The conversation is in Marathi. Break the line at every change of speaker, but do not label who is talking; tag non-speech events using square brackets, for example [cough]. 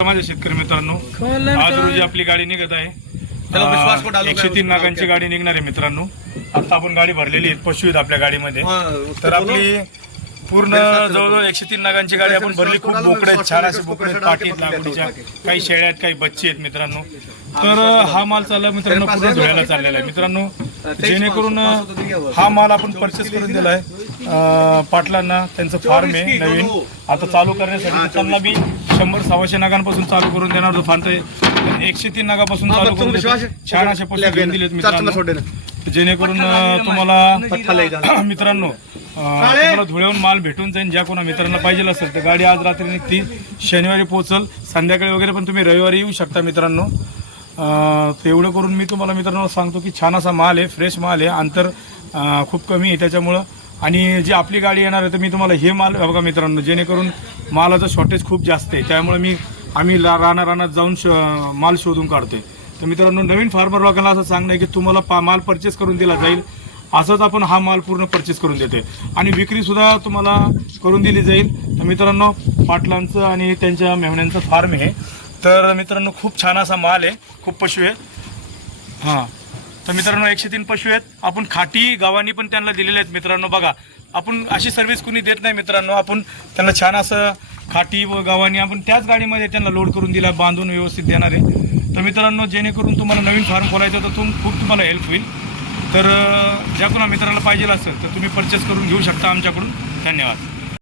माझ्या शेतकरी मित्रांनो आज रोजी आपली गाडी निघत आहे. एकशे तीन? नागांची गाडी निघणार आहे मित्रांनो. आता आपण गाडी भरलेली आहे पशु आहेत आपल्या गाडीमध्ये. तर. आपली पूर्ण जवळजवळ एकशे तीन नागांची गाडी आपण भरली. खूप बोकडे आहेत छान असे बोकडे आहेत पाठी आहेत लाकडीच्या काही शेळ्या आहेत काही बच्चे आहेत मित्रांनो. तर हा माल चालला मित्रांनो पूर्ण धुळ्याला चाललेला आहे. मित्रांनो जेणेकरून हा माल आपण परचेस करून दिला. आहे पाटलांना त्यांचं फार्म आहे नवीन. आता चालू करण्यासाठी त्यांना बी शंभर सव्वाशे नागांपासून चालू करून देणार होतो. फार तर एकशे तीन नागापासून चालू करून. छान अशा पशु घेऊन दिलेत मित्रांनो. जेणेकरून तुम्हाला [clears throat] मित्रांनो तुम्हाला धुळ्याहून माल भेटून जाईल ज्या कोणा मित्रांना पाहिजे असेल तर गाडी आज रात्री निघती. शनिवारी पोहोचल. संध्याकाळी वगैरे पण तुम्ही रविवारी येऊ शकता मित्रांनो. तर एवढं करून मी तुम्हाला मित्रांनो सांगतो की छान असा माल आहे फ्रेश माल आहे. अंतर खूप कमी आहे. त्याच्यामुळं आणि जी आपली गाडी येणार आहे तर मी तुम्हाला हे माल बघा मित्रांनो जेणेकरून मालाचं शॉर्टेज खूप जास्त आहे. त्यामुळे मी आम्ही ला- रानात रानात जाऊन श माल शोधून काढतोय. तर मित्रांनो नवीन फार्मर लोकांना असं सांगणं आहे की तुम्हाला पा माल परचेस करून दिला जाईल. असंच आपण हा माल पूर्ण परचेस करून देतोय. आणि विक्रीसुद्धा तुम्हाला करून दिली जाईल. तर मित्रांनो पाटलांचं आणि त्यांच्या मेहण्यांचं फार्म आहे. तर मित्रांनो खूप छान असा माल आहे. खूप पशु आहे. हां. तर मित्रांनो एकशे तीन पशु आहेत. आपण खाटी गावांनी पण त्यांना दिलेले आहेत. मित्रांनो बघा आपण अशी सर्व्हिस कुणी देत नाही मित्रांनो. आपण त्यांना छान असं खाटी व गावांनी आपण त्याच गाडीमध्ये त्यांना लोड करून दिला बांधून व्यवस्थित देणार आहे. तर मित्रांनो जेणेकरून तुम्हाला नवीन फार्म खोलायचं तर तुम खूप तुम्हाला हेल्प होईल. तर ज्या कोणा मित्राला पाहिजे असेल तर तुम्ही परचेस करून घेऊ शकता आमच्याकडून. धन्यवाद.